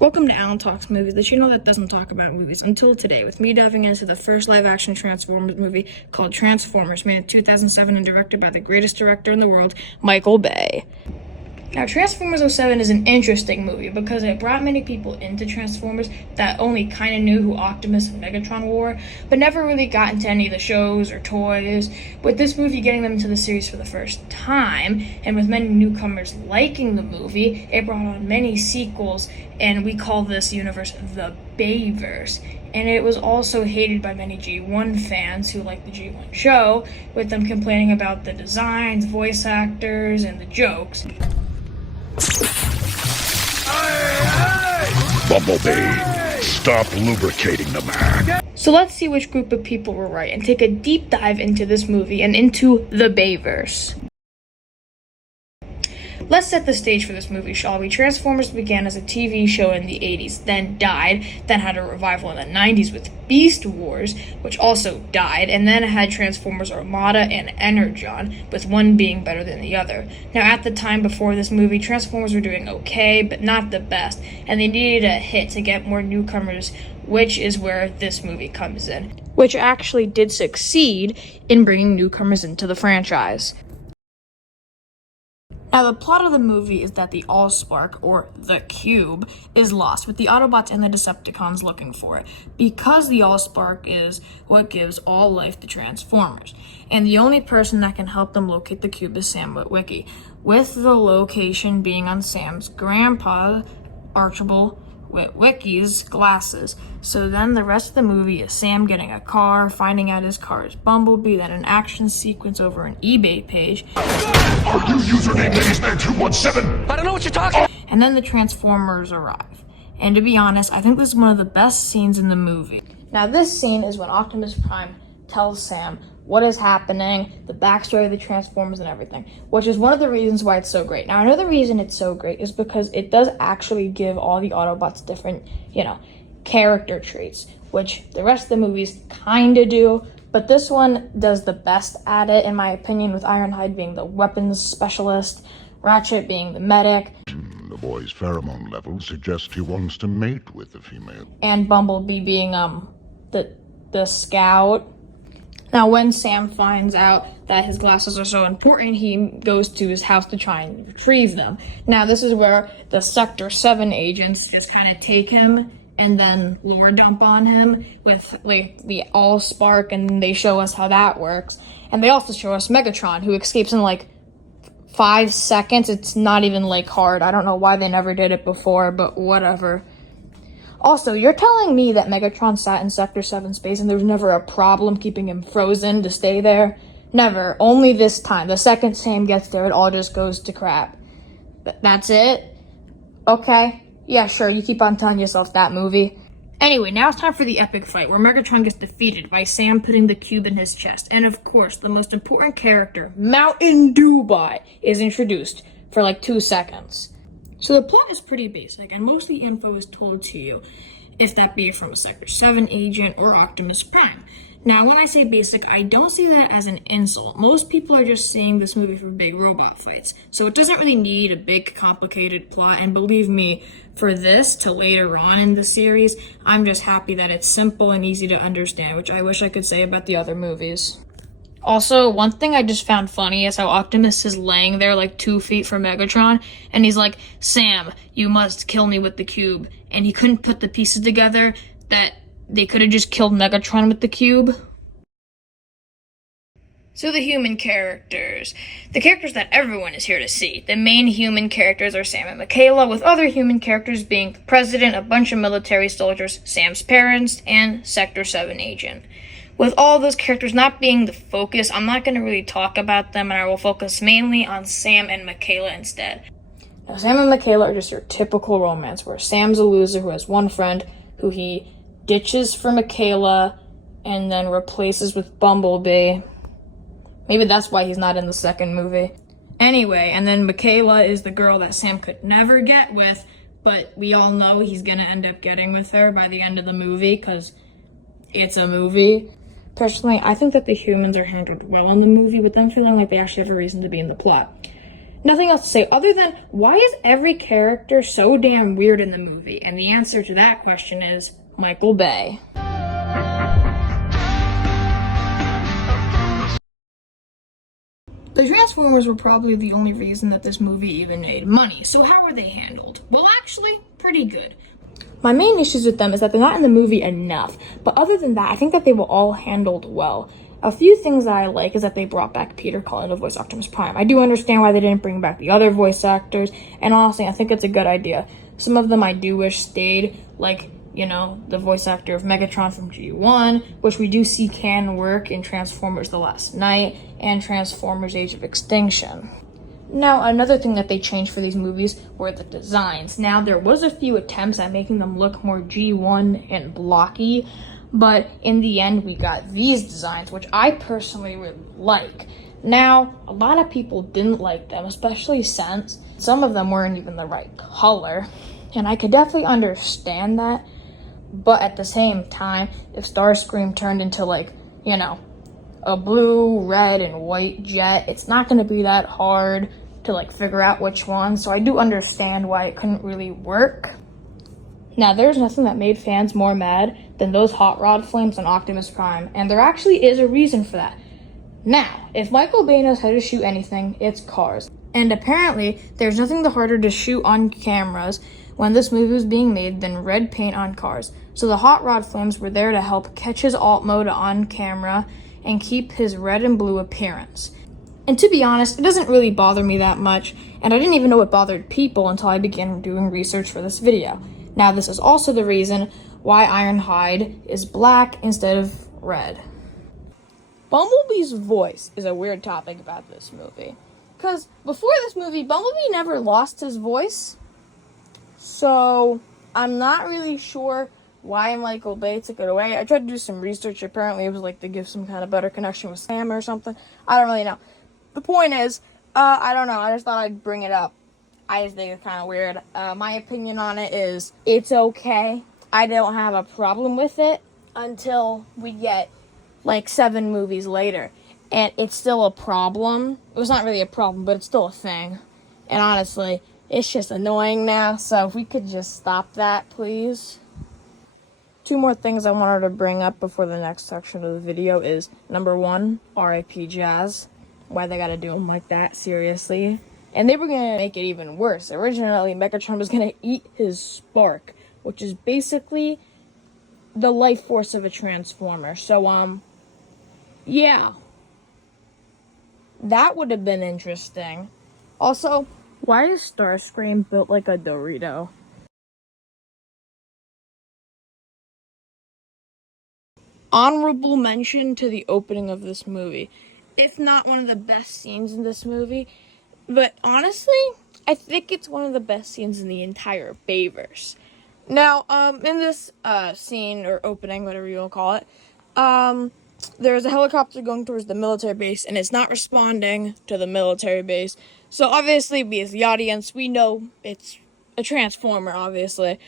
Welcome to Alan Talks Movies, the channel that doesn't talk about movies until today, with me diving into the first live-action Transformers movie called Transformers, made in 2007 and directed by the greatest director in the world, Michael Bay. Now, Transformers '07 is an interesting movie because it brought many people into Transformers that only kind of knew who Optimus and Megatron were, but never really got into any of the shows or toys. With this movie getting them into the series for the first time, and with many newcomers liking the movie, it brought on many sequels, and we call this universe the Bayverse. And it was also hated by many G1 fans who liked the G1 show, with them complaining about the designs, voice actors, and the jokes. Bumblebee, stop lubricating the man. So let's see which group of people were right and take a deep dive into this movie and into the Bayverse. Let's set the stage for this movie, shall we? Transformers began as a TV show in the 80s, then died, then had a revival in the 90s with Beast Wars, which also died, and then had Transformers Armada and Energon, with one being better than the other. Now, at the time before this movie, Transformers were doing okay, but not the best, and they needed a hit to get more newcomers, which is where this movie comes in, which actually did succeed in bringing newcomers into the franchise. Now, the plot of the movie is that the Allspark, or the Cube, is lost, with the Autobots and the Decepticons looking for it, because the Allspark is what gives all life to Transformers. And the only person that can help them locate the Cube is Sam Witwicky, with the location being on Sam's grandpa, Archibald Witwicky's glasses. So then the rest of the movie is Sam getting a car, finding out his car is Bumblebee, then an action sequence over an eBay page. Are you username Ladiesman217? I don't know what you're talking. And then the Transformers arrive. And to be honest, I think this is one of the best scenes in the movie. Now, this scene is when Optimus Prime tells Sam what is happening, the backstory of the Transformers and everything, which is one of the reasons why it's so great. Now, another reason it's so great is because it does actually give all the Autobots different, character traits, which the rest of the movies kind of do, but this one does the best at it, in my opinion, with Ironhide being the weapons specialist, Ratchet being the medic, The boy's pheromone level suggests he wants to mate with the female. and Bumblebee being the scout. Now, when Sam finds out that his glasses are so important, he goes to his house to try and retrieve them. Now, this is where the Sector 7 agents just kind of take him and then lure dump on him with, the Allspark, and they show us how that works. And they also show us Megatron, who escapes in, 5 seconds. It's not even, hard. I don't know why they never did it before, but whatever. Also, you're telling me that Megatron sat in Sector 7 space and there was never a problem keeping him frozen to stay there? Never. Only this time. The second Sam gets there, it all just goes to crap. That's it? Okay. Yeah, sure, you keep on telling yourself that, movie. Anyway, now it's time for the epic fight, where Megatron gets defeated by Sam putting the cube in his chest. And of course, the most important character, Mountain Dubai, is introduced for 2 seconds. So the plot is pretty basic, and most of the info is told to you, if that be from a Sector 7 agent or Optimus Prime. Now, when I say basic, I don't see that as an insult. Most people are just seeing this movie for big robot fights, so it doesn't really need a big, complicated plot, and believe me, for this to later on in the series, I'm just happy that it's simple and easy to understand, which I wish I could say about the other movies. Also, one thing I just found funny is how Optimus is laying there 2 feet from Megatron, and he's like, Sam, you must kill me with the cube. And he couldn't put the pieces together that they could have just killed Megatron with the cube. So the human characters. The characters that everyone is here to see. The main human characters are Sam and Michaela, with other human characters being the President, a bunch of military soldiers, Sam's parents, and Sector 7 agent. With all those characters not being the focus, I'm not going to really talk about them, and I will focus mainly on Sam and Michaela instead. Now, Sam and Michaela are just your typical romance, where Sam's a loser who has one friend who he ditches for Michaela and then replaces with Bumblebee. Maybe that's why he's not in the second movie. Anyway, and then Michaela is the girl that Sam could never get with, but we all know he's going to end up getting with her by the end of the movie, because it's a movie. Personally, I think that the humans are handled well in the movie, with them feeling like they actually have a reason to be in the plot. Nothing else to say other than, why is every character so damn weird in the movie? And the answer to that question is Michael Bay. The Transformers were probably the only reason that this movie even made money. So how were they handled? Well, actually, pretty good. My main issues with them is that they're not in the movie enough. But other than that, I think that they were all handled well. A few things that I like is that they brought back Peter Cullen to voice Optimus Prime. I do understand why they didn't bring back the other voice actors, and honestly, I think it's a good idea. Some of them I do wish stayed, like, you know, the voice actor of Megatron from G1, which we do see can work in Transformers The Last Knight and Transformers Age of Extinction. Now, another thing that they changed for these movies were the designs. Now, there was a few attempts at making them look more G1 and blocky, but in the end, we got these designs, which I personally really like. Now, a lot of people didn't like them, especially since some of them weren't even the right color, and I could definitely understand that. But at the same time, if Starscream turned into, like, you know, a blue, red, and white jet, it's not going to be that hard to, like, figure out which one. So I do understand why it couldn't really work. Now, there's nothing that made fans more mad than those hot rod flames on Optimus Prime. And there actually is a reason for that. Now, if Michael Bay knows how to shoot anything, it's cars. And apparently, there's nothing harder to shoot on cameras when this movie was being made than red paint on cars. So the hot rod flames were there to help catch his alt mode on camera and keep his red and blue appearance. And to be honest, it doesn't really bother me that much, and I didn't even know it bothered people until I began doing research for this video. Now, this is also the reason why Ironhide is black instead of red. Bumblebee's voice is a weird topic about this movie. Because before this movie, Bumblebee never lost his voice. So, I'm not really sure why Michael Bay took it away. I tried to do some research. Apparently, it was like to give some kind of better connection with Sam or something. I don't really know. The point is, I don't know. I just thought I'd bring it up. I just think it's kind of weird. My opinion on it is, it's okay. I don't have a problem with it until we get, like, 7 movies later. And it's still a problem. It was not really a problem, but it's still a thing. And honestly, it's just annoying now. So if we could just stop that, please. 2 more things I wanted to bring up before the next section of the video is, number 1, R.I.P. Jazz. Why they gotta do him like that, seriously. And they were gonna make it even worse. Originally, Megatron was gonna eat his spark, which is basically the life force of a Transformer. So, yeah. That would have been interesting. Also, why is Starscream built like a Dorito? Honorable mention to the opening of this movie. If not one of the best scenes in this movie, but honestly, I think it's one of the best scenes in the entire Bayverse. Now, in this scene, or opening, whatever you want to call it, there's a helicopter going towards the military base, and it's not responding to the military base. So obviously, we as the audience, we know it's a Transformer, obviously,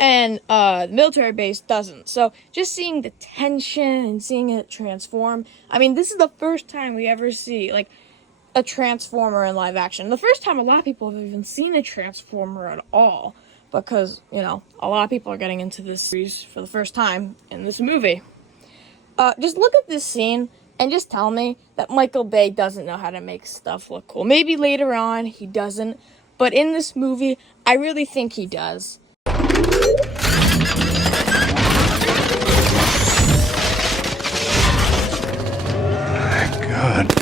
and the military base doesn't. So just seeing the tension and seeing it transform, I mean, this is the first time we ever see, like, a Transformer in live action. The first time a lot of people have even seen a Transformer at all, because, you know, a lot of people are getting into this series for the first time in this movie. Just look at this scene and just tell me that Michael Bay doesn't know how to make stuff look cool. Maybe later on he doesn't, but in this movie, I really think he does. God.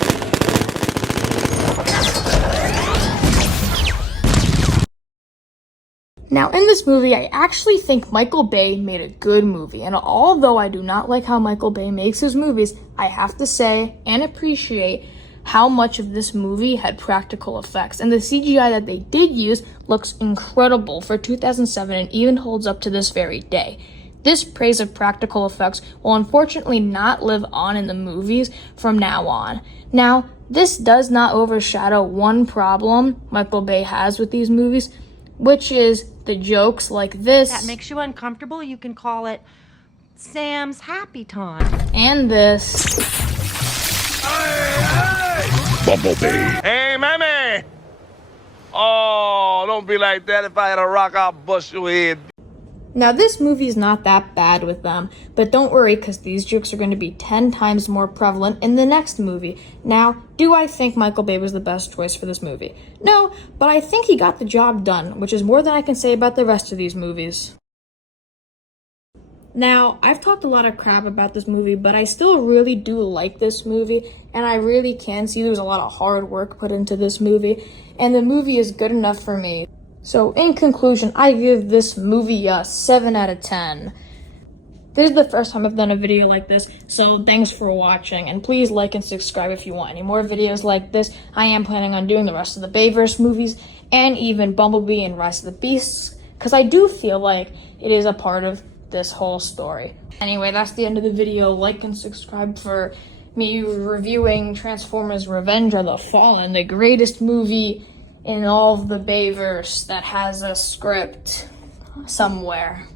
Now, in this movie, I actually think Michael Bay made a good movie, and although I do not like how Michael Bay makes his movies, I have to say and appreciate how much of this movie had practical effects, and the CGI that they did use looks incredible for 2007 and even holds up to this very day. This praise of practical effects will unfortunately not live on in the movies from now on. Now, this does not overshadow one problem Michael Bay has with these movies, which is the jokes like this. That makes you uncomfortable. You can call it Sam's Happy Time. And this. Bumblebee. Hey, Mammy! Oh, don't be like that. If I had a rock, I'll bust your head. Now, this movie's not that bad with them, but don't worry, because these jokes are going to be 10 times more prevalent in the next movie. Now, do I think Michael Bay was the best choice for this movie? No, but I think he got the job done, which is more than I can say about the rest of these movies. Now, I've talked a lot of crap about this movie, but I still really do like this movie, and I really can see there's a lot of hard work put into this movie, and the movie is good enough for me. So, in conclusion, I give this movie a 7 out of 10. This is the first time I've done a video like this, so thanks for watching, and please like and subscribe if you want any more videos like this. I am planning on doing the rest of the Bayverse movies, and even Bumblebee and Rise of the Beasts, because I do feel like it is a part of this whole story. Anyway, that's the end of the video. Like and subscribe for me reviewing Transformers Revenge of the Fallen, the greatest movie in all of the Bayverse that has a script somewhere.